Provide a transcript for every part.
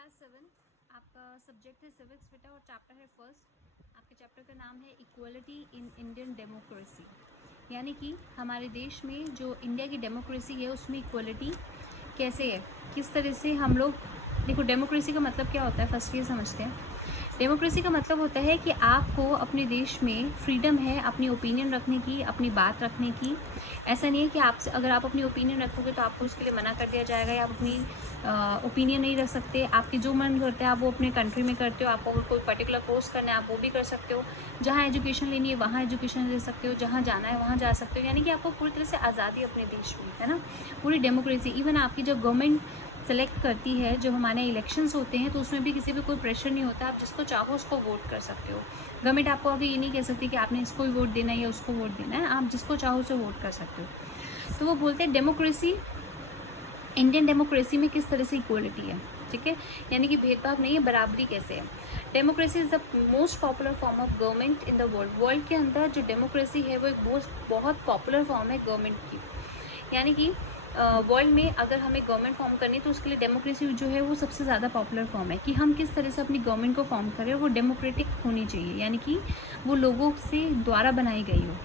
Class 7 आपका subject है civics बेटा और चैप्टर है फर्स्ट। आपके चैप्टर का नाम है इक्वलिटी इन इंडियन डेमोक्रेसी, यानी कि हमारे देश में जो इंडिया की डेमोक्रेसी है उसमें इक्वलिटी कैसे है, किस तरह से हम लोग। देखो, डेमोक्रेसी का मतलब क्या होता है, फर्स्ट ये समझते हैं। डेमोक्रेसी का मतलब होता है कि आपको अपने देश में फ्रीडम है अपनी ओपिनियन रखने की, अपनी बात रखने की। ऐसा नहीं है कि आपसे अगर आप अपनी ओपिनियन रखोगे तो आपको उसके लिए मना कर दिया जाएगा या आप अपनी ओपिनियन नहीं रख सकते। आपके जो मन करता है आप वो अपने कंट्री में करते हो। आपको अगर कोई पर्टिकुलर कोर्स करना है आप वो भी कर सकते हो। जहाँ एजुकेशन लेनी है वहाँ एजुकेशन ले सकते हो, जहाँ जाना है वहाँ जा सकते हो। यानी कि आपको पूरी तरह से आज़ादी अपने देश में है ना, पूरी डेमोक्रेसी। इवन आपकी जो गवर्नमेंट सेलेक्ट करती है, जो हमारे इलेक्शंस होते हैं, तो उसमें भी किसी भी कोई प्रेशर नहीं होता। आप जिसको चाहो उसको वोट कर सकते हो। गवर्नमेंट आपको आगे ये नहीं कह सकती कि आपने इसको ही वोट देना है या उसको वोट देना है। आप जिसको चाहो उसे वोट कर सकते हो। तो वो बोलते हैं डेमोक्रेसी, इंडियन डेमोक्रेसी में किस तरह से इक्वलिटी है, ठीक है, यानी कि भेदभाव नहीं है, बराबरी कैसे है। Democracy is the most popular form of government in the world. World के अंदर जो डेमोक्रेसी है वो एक बहुत पॉपुलर फॉर्म है गवर्नमेंट की। यानी कि वर्ल्ड में अगर हमें गवर्नमेंट फॉर्म करनी है तो उसके लिए डेमोक्रेसी जो है वो सबसे ज़्यादा पॉपुलर फॉर्म है कि हम किस तरह से अपनी गवर्नमेंट को फॉर्म करें। वो डेमोक्रेटिक होनी चाहिए, यानी कि वो लोगों से द्वारा बनाई गई हो।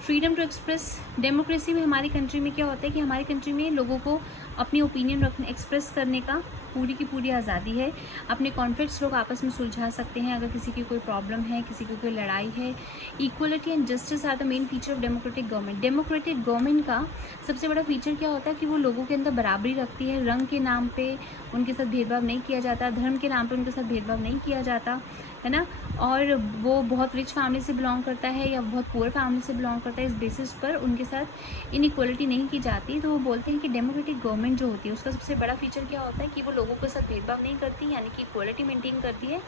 फ्रीडम टू एक्सप्रेस, डेमोक्रेसी में हमारी कंट्री में क्या होता है कि हमारी कंट्री में लोगों को अपनी ओपिनियन रखने, एक्सप्रेस करने का पूरी की पूरी आज़ादी है। अपने कॉन्फ्लिक्ट्स लोग आपस में सुलझा सकते हैं अगर किसी की कोई प्रॉब्लम है, किसी की कोई लड़ाई है। Equality and justice are the main feature of democratic government. Democratic government का सबसे बड़ा फीचर क्या होता है कि वो लोगों के अंदर बराबरी रखती है। रंग के नाम पे उनके साथ भेदभाव नहीं किया जाता, धर्म के नाम पे उनके साथ भेदभाव नहीं किया जाता, है ना। और वो बहुत रिच फैमिली से बिलोंग करता है या बहुत पुअर फैमिली से बिलोंग करता है, इस बेसिस पर उनके साथ इनइक्वलिटी नहीं की जाती। तो वो बोलते हैं कि डेमोक्रेटिक गवर्नमेंट जो होती है उसका सबसे बड़ा फीचर क्या होता है कि वो लोगों के साथ भेदभाव नहीं करती, यानी कि इक्वलिटी मेंटेन करती है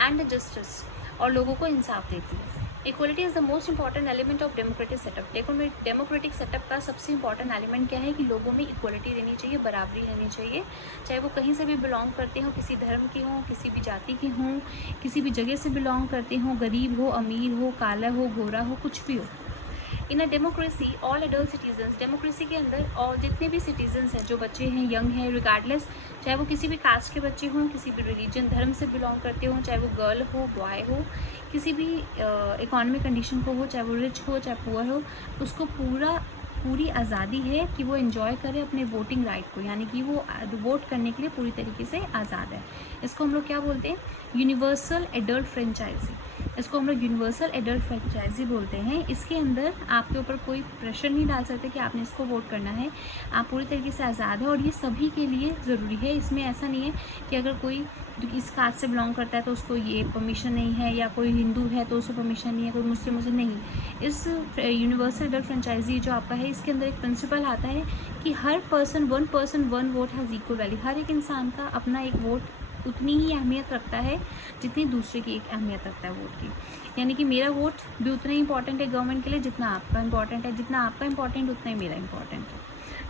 एंड जस्टिस, और लोगों को इंसाफ देती है। Equality is the most important element of democratic setup. देखो, डेमोक्रेटिक सेटअप का सबसे इंपॉर्टेंट एलिमेंट क्या है कि लोगों में इक्वलिटी रहनी चाहिए, बराबरी रहनी चाहिए। चाहे वो कहीं से भी बिलोंग करते हों, किसी धर्म के हों, किसी भी जाति के हों, किसी भी जगह से बिलोंग करते हों, गरीब हो, अमीर हो, काला हो, गोरा हो, कुछ भी हो। In a democracy all adult citizens, democracy के अंदर और जितने भी सिटीजन्स हैं, जो बच्चे हैं, यंग हैं, रिगार्डलेस, चाहे वो किसी भी कास्ट के बच्चे हों, किसी भी रिलीजन धर्म से बिलोंग करते हों, चाहे वो गर्ल हो, बॉय हो, किसी भी इकोनॉमिक कंडीशन को हो, चाहे वो रिच हो चाहे पुअर हो, उसको पूरी आज़ादी है कि वो इन्जॉय करे अपने वोटिंग राइट को, यानी कि वो वोट करने के लिए पूरी तरीके से आज़ाद है। इसको हम लोग क्या बोलते हैं, यूनिवर्सल एडल्ट फ्रेंचाइजी। इसको हम लोग यूनिवर्सल एडल्ट फ्रेंचाइजी बोलते हैं। इसके अंदर आपके ऊपर कोई प्रेशर नहीं डाल सकते कि आपने इसको वोट करना है। आप पूरी तरीके से आज़ाद है और ये सभी के लिए ज़रूरी है। इसमें ऐसा नहीं है कि अगर कोई इस कास्ट से बिलोंग करता है तो उसको ये परमिशन नहीं है, या कोई हिंदू है तो उसको परमिशन नहीं है, कोई मुस्लिम उसे नहीं। इस यूनिवर्सल एडल्ट फ्रेंचाइजी जो आपका है, इसके अंदर एक प्रिंसिपल आता है कि हर person one vote has equal value. हर एक इंसान का अपना एक वोट उतनी ही अहमियत रखता है जितनी दूसरे की एक अहमियत रखता है वोट की। यानी कि मेरा वोट भी उतना ही इंपॉर्टेंट है गवर्नमेंट के लिए जितना आपका इंपॉर्टेंट है, जितना आपका इंपॉर्टेंट उतना ही मेरा इंपॉर्टेंट है,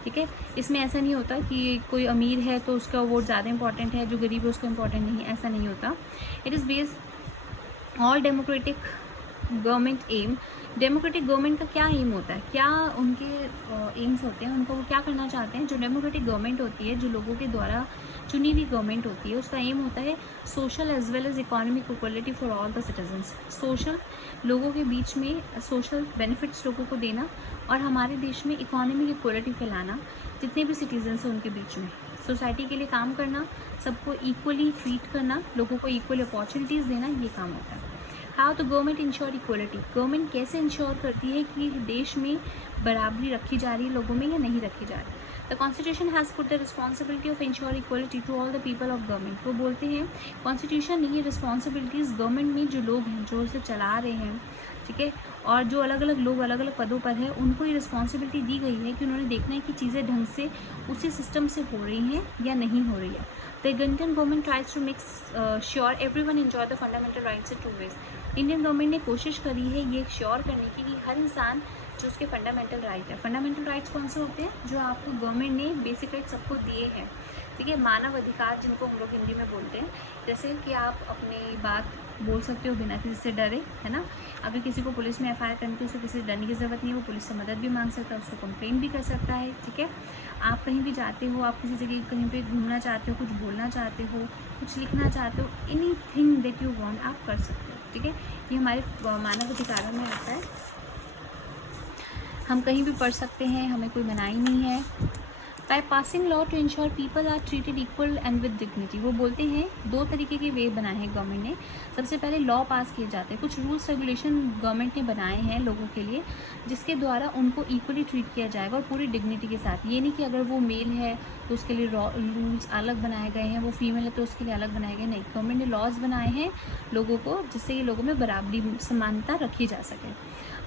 ठीक है। इसमें ऐसा नहीं होता कि कोई अमीर है तो उसका वोट ज़्यादा इंपॉर्टेंट है, जो गरीब है उसको इंपॉर्टेंट नहीं, ऐसा नहीं होता। It is based all democratic government aim. Democratic government का क्या एम होता है, क्या उनके एम्स होते हैं, उनको वो क्या करना चाहते हैं। जो डेमोक्रेटिक गवर्नमेंट होती है, जो लोगों के द्वारा चुनी हुई गवर्नमेंट होती है, उसका एम होता है social as well as economic equality for all the citizens. Social, लोगों के बीच में सोशल बेनिफिट्स लोगों को देना, और हमारे देश में इकोनॉमिक इक्वलिटी फैलाना, जितने भी सिटीजन्स हैं उनके बीच में सोसाइटी के लिए काम करना, सबको इक्वली ट्रीट करना, लोगों को इक्वल अपॉर्चुनिटीज़ देना, ये काम होता है। हाउ तो गवर्नमेंट इंश्योर इक्वलिटी, गवर्नमेंट कैसे इंश्योर करती है कि देश में बराबरी रखी जा रही है लोगों में या नहीं रखी जा रही। The constitution has put the responsibility of ensure equality to all the people of government. वो बोलते हैं कॉन्स्टिट्यूशन नहीं, ये रिस्पॉन्सिबिलिटीज़ गवर्नमेंट में जो लोग हैं, जो इसे चला रहे हैं, ठीक है, और जो अलग अलग लोग अलग अलग पदों पर हैं, उनको ये रिस्पॉन्सिबिलिटी दी गई है कि उन्होंने देखना है कि चीज़ें ढंग से उसी सिस्टम से हो रही हैं या नहीं हो रही है। The Indian government tries to make sure everyone enjoy the fundamental rights in two ways. Indian government ने कोशिश करी है ये श्योर करने की कि हर इंसान जो उसके फंडामेंटल राइट है, फंडामेंटल राइट्स कौन से होते हैं, जो आपको गवर्नमेंट ने बेसिक राइट्स सबको दिए हैं, ठीक है। मानव अधिकार जिनको हम लोग हिंदी में बोलते हैं, जैसे कि आप अपनी बात बोल सकते हो बिना किसी से डरे, है ना। अगर किसी को पुलिस में एफआईआर करनी तो उसको किसी से डरने की ज़रूरत नहीं है, वो पुलिस से मदद भी मांग सकता है, उसको कंप्लेन भी कर सकता है, ठीक है। आप कहीं भी जाते हो, आप किसी जगह कहीं पे घूमना चाहते हो, कुछ बोलना चाहते हो, कुछ लिखना चाहते हो, एनीथिंग दैट यू वांट आप कर सकते हो, ठीक है। ये हमारे मानव अधिकारों में आता है। हम कहीं भी पढ़ सकते हैं, हमें कोई मनाही नहीं है। By passing law to ensure people are treated equal and with dignity, वो बोलते हैं 2 तरीके के वे बनाए हैं गवर्नमेंट ने। सबसे पहले लॉ पास किए जाते हैं, कुछ रूल्स रेगुलेशन गवर्नमेंट ने बनाए हैं लोगों के लिए, जिसके द्वारा उनको इक्वली ट्रीट किया जाएगा और पूरी डिग्निटी के साथ। ये नहीं कि अगर वो मेल है तो उसके लिए रूल्स अलग बनाए गए हैं, वो फीमेल है तो उसके लिए अलग बनाए गए, नहीं। गवर्नमेंट ने लॉज बनाए हैं लोगों को, जिससे ये लोगों में बराबरी समानता रखी जा सके।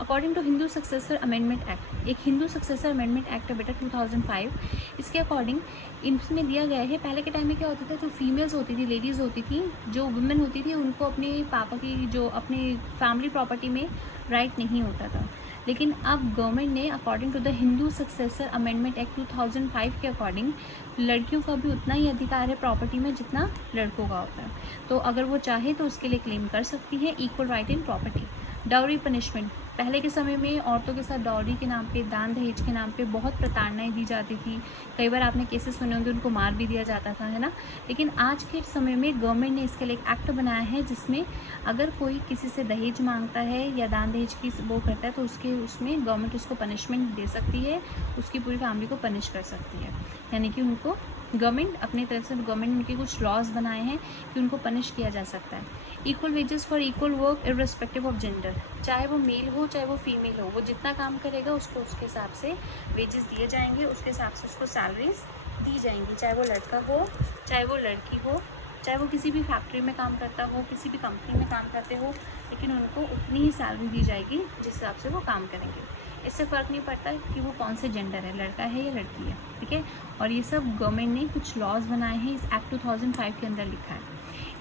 According to Hindu successor amendment act, एक हिंदू सक्सेसर अमेंडमेंट एक्ट है बेटा 2005, इसके अकॉर्डिंग इसमें दिया गया है। पहले के टाइम में क्या होता था, जो फीमेल्स होती थी, लेडीज़ होती थी, जो वुमेन होती थी, उनको अपने पापा की जो अपनी फैमिली प्रॉपर्टी में राइट नहीं होता था। लेकिन अब गवर्नमेंट ने according to the Hindu successor amendment act 2005 के अकॉर्डिंग लड़कियों का भी उतना ही अधिकार है प्रॉपर्टी में जितना लड़कों का होता है। तो अगर वो चाहे तो उसके लिए क्लेम कर सकती है equal right in property. Dowry punishment, पहले के समय में औरतों के साथ डाउरी के नाम पे, दान दहेज के नाम पे बहुत प्रताड़नाएं दी जाती थी। कई बार आपने केसेस सुने होंगे, उनको मार भी दिया जाता था, है ना। लेकिन आज के समय में गवर्नमेंट ने इसके लिए एक एक्ट बनाया है, जिसमें अगर कोई किसी से दहेज मांगता है या दान दहेज की वो करता है तो उसमें गवर्नमेंट उसको पनिशमेंट दे सकती है, उसकी पूरी फैमिली को पनिश कर सकती है। यानी कि उनको गवर्नमेंट अपनी तरफ से, गवर्नमेंट ने उनके कुछ लॉज बनाए हैं कि उनको पनिश किया जा सकता है। Equal wages for equal work irrespective of gender, चाहे वो मेल हो चाहे वो फीमेल हो, वो जितना काम करेगा उसको उसके हिसाब से वेजेस दिए जाएंगे, उसके हिसाब से उसको सैलरीज दी जाएंगी, चाहे वो लड़का हो चाहे वो लड़की हो, चाहे वो किसी भी फैक्ट्री में काम करता हो, किसी भी कंपनी में काम करते हो, लेकिन उनको उतनी ही सैलरी दी जाएगी जिस हिसाब से वो काम करेंगे। इससे फ़र्क नहीं पड़ता कि वो कौन से जेंडर है, लड़का है या लड़की है, ठीक है। और ये सब गवर्नमेंट ने कुछ लॉज बनाए हैं, इस एक्ट 2005 के अंदर लिखा है।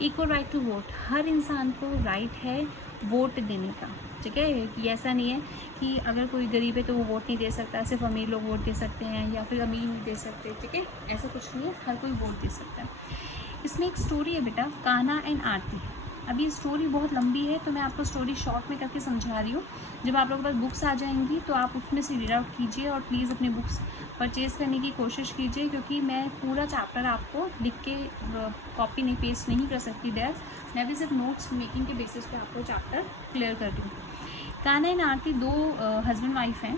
इक्वल राइट टू वोट, हर इंसान को राइट है वोट देने का, ठीक है। ये ऐसा नहीं है कि अगर कोई गरीब है तो वो वोट नहीं दे सकता, सिर्फ अमीर लोग वोट दे सकते हैं या फिर अमीर नहीं दे सकते, ठीक है। ऐसा कुछ नहीं है, हर कोई वोट दे सकता है। इसमें एक स्टोरी है बेटा, कान्हा एंड आरती। अब ये स्टोरी बहुत लंबी है तो मैं आपको स्टोरी शॉर्ट में करके समझा रही हूँ। जब आप लोगों के पास बुक्स आ जाएंगी तो आप उसमें से रीड आउट कीजिए और प्लीज़ अपनी बुक्स परचेज़ करने की कोशिश कीजिए, क्योंकि मैं पूरा चैप्टर आपको लिख के कॉपी नहीं पेस्ट नहीं कर सकती डर, मैं भी सिर्फ नोट्स मेकिंग के बेसिस पे आपको चैप्टर क्लियर कर दूँ। Kanha and Aarti 2 husband wife हैं।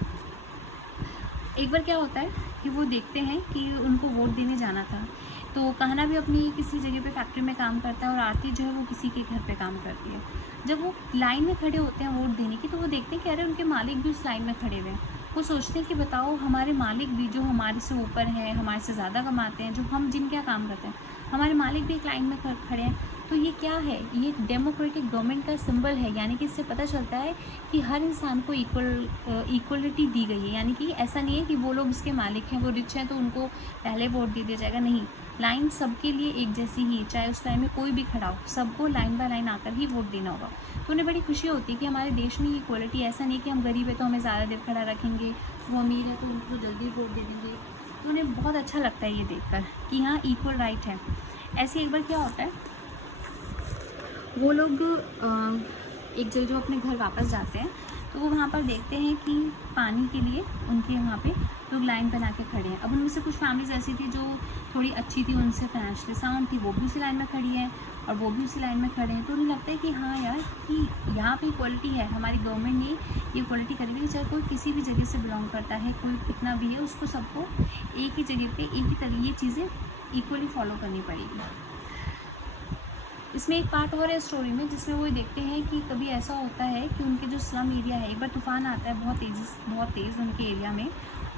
एक बार क्या होता है कि वो देखते हैं कि उनको वोट देने जाना था, तो कान्हा भी अपनी किसी जगह पे फैक्ट्री में काम करता है और आरती जो है वो किसी के घर पे काम करती है। जब वो लाइन में खड़े होते हैं वोट देने की, तो वो देखते हैं कि अरे उनके मालिक भी उस लाइन में खड़े हुए हैं। वो सोचते हैं कि बताओ, हमारे मालिक भी जो हमारे से ऊपर हैं, हमारे से ज़्यादा कमाते हैं, जो हम जिन क्या काम करते हैं, हमारे मालिक भी एक लाइन में खड़े हैं। तो ये क्या है, ये डेमोक्रेटिक गवर्नमेंट का सिंबल है। यानी कि इससे पता चलता है कि हर इंसान को इक्वलिटी दी गई है। यानी कि ऐसा नहीं है कि वो लोग इसके मालिक हैं, वो रिच हैं तो उनको पहले वोट दे दिया जाएगा, नहीं। लाइन सबके लिए एक जैसी ही, चाहे उस लाइन में कोई भी खड़ा हो, सबको लाइन बाय लाइन आकर ही वोट देना होगा। तो उन्हें बड़ी खुशी होती है कि हमारे देश में इक्वलिटी, ऐसा नहीं कि हम गरीब है तो हमें ज़्यादा देर खड़ा रखेंगे, वो अमीर है तो उनको जल्दी वोट दे देंगे। तो उन्हें बहुत अच्छा लगता है ये देखकर कि हाँ इक्वल राइट है। ऐसे एक बार क्या होता है, वो लोग एक जगह जो अपने घर वापस जाते हैं तो वो वहाँ पर देखते हैं कि पानी के लिए उनके वहाँ पे लोग लाइन बना के खड़े हैं। अब उनमें से कुछ फैमिलीज ऐसी थी जो थोड़ी अच्छी थी, उनसे फाइनेंशियली साउंड थी, वो भी उसी लाइन में खड़ी है और वो भी उसी लाइन में खड़े हैं। तो उन्हें लगता है कि हाँ यार, कि यहाँ पे इक्वलिटी है, हमारी गवर्नमेंट ने ये इक्वलिटी करी हुई है। चाहे कोई किसी भी जगह से बिलोंग करता है, कोई कितना भी है, उसको सबको एक ही जगह पे एक ही तरह ये चीज़ें इक्वली फॉलो करनी पड़ेगी। इसमें एक पार्ट और है स्टोरी में, जिसमें वो देखते हैं कि कभी ऐसा होता है कि उनके जो स्लम एरिया है, एक बार तूफान आता है बहुत तेज़ उनके एरिया में,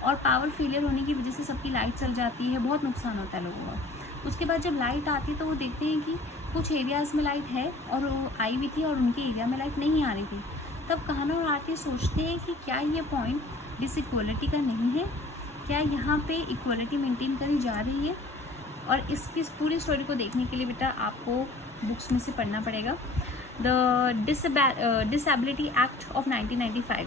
और पावर फेलियर होने की वजह से सबकी लाइट चल जाती है, बहुत नुकसान होता है लोगों का। उसके बाद जब लाइट आती है तो वो देखते हैं कि कुछ एरियाज़ में लाइट है और वो आई हुई थी और उनके एरिया में लाइट नहीं आ रही थी। तब कान्हा और आरती सोचते हैं कि क्या ये पॉइंट डिसइक्वलिटी का नहीं है, क्या यहाँ पे इक्वलिटी मेंटेन करी जा रही है। और इसकी पूरी स्टोरी को देखने के लिए बेटा आपको बुक्स में से पढ़ना पड़ेगा। The disability act of 1995,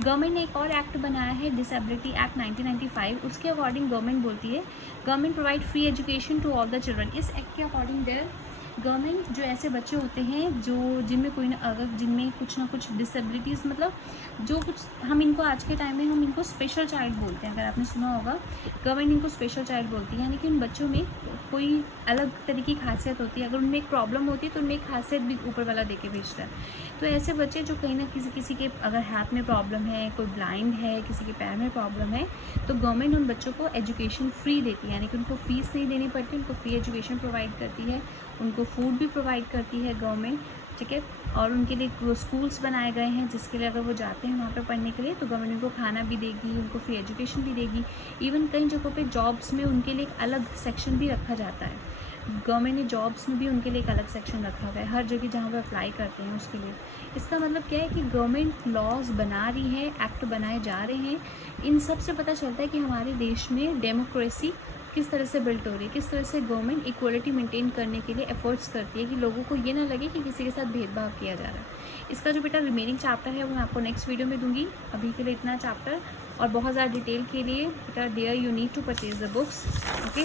government ने एक और एक्ट बनाया है, डिसेबिलिटी एक्ट 1995। उसके अकॉर्डिंग गवर्नमेंट बोलती है, government provide free education to all the children. इस एक्ट के अकॉर्डिंग देयर गवर्नमेंट जो ऐसे बच्चे होते हैं जो जिनमें कोई ना, अगर जिनमें कुछ ना कुछ डिसेबिलिटीज़, मतलब जो कुछ, हम इनको आज के टाइम में हम इनको स्पेशल चाइल्ड बोलते हैं, अगर आपने सुना होगा, गवर्नमेंट इनको स्पेशल चाइल्ड बोलती है। यानी कि उन बच्चों में कोई अलग तरीके की खासियत होती है, अगर उनमें एक प्रॉब्लम होती है तो उनमें एक खासियत भी ऊपर वाला दे के भेजता है। तो ऐसे बच्चे जो कहीं ना किसी के अगर हाथ में प्रॉब्लम है, कोई ब्लाइंड है, किसी के पैर में प्रॉब्लम है, तो गवर्नमेंट उन बच्चों को एजुकेशन फ्री देती है, यानी कि उनको फ़ीस नहीं देनी पड़ती, उनको फ्री एजुकेशन प्रोवाइड करती है, उनको फूड भी प्रोवाइड करती है गवर्नमेंट, ठीक है। और उनके लिए स्कूल्स बनाए गए हैं जिसके लिए अगर वो जाते हैं वहाँ पे पढ़ने के लिए तो गवर्नमेंट उनको खाना भी देगी, उनको फ्री एजुकेशन भी देगी। इवन कई जगहों पे जॉब्स में उनके लिए एक अलग सेक्शन भी रखा जाता है, गवर्नमेंट ने जॉब्स में भी उनके लिए एक अलग सेक्शन रखा हुआ है, हर जगह जहाँ पे अप्लाई करते हैं उसके लिए। इसका मतलब क्या है कि गवर्नमेंट लॉज बना रही है, एक्ट बनाए जा रहे हैं। इन सब से पता चलता है कि हमारे देश में डेमोक्रेसी किस तरह से बिल्ट हो रही है, किस तरह से गवर्नमेंट इक्वलिटी मेंटेन करने के लिए एफर्ट्स करती है कि लोगों को ये ना लगे कि किसी के साथ भेदभाव किया जा रहा है। इसका जो बेटा रिमेनिंग चैप्टर है वो मैं आपको नेक्स्ट वीडियो में दूंगी। अभी के लिए इतना चैप्टर, और बहुत ज़्यादा डिटेल के लिए बेटा dear you need to purchase the books, okay.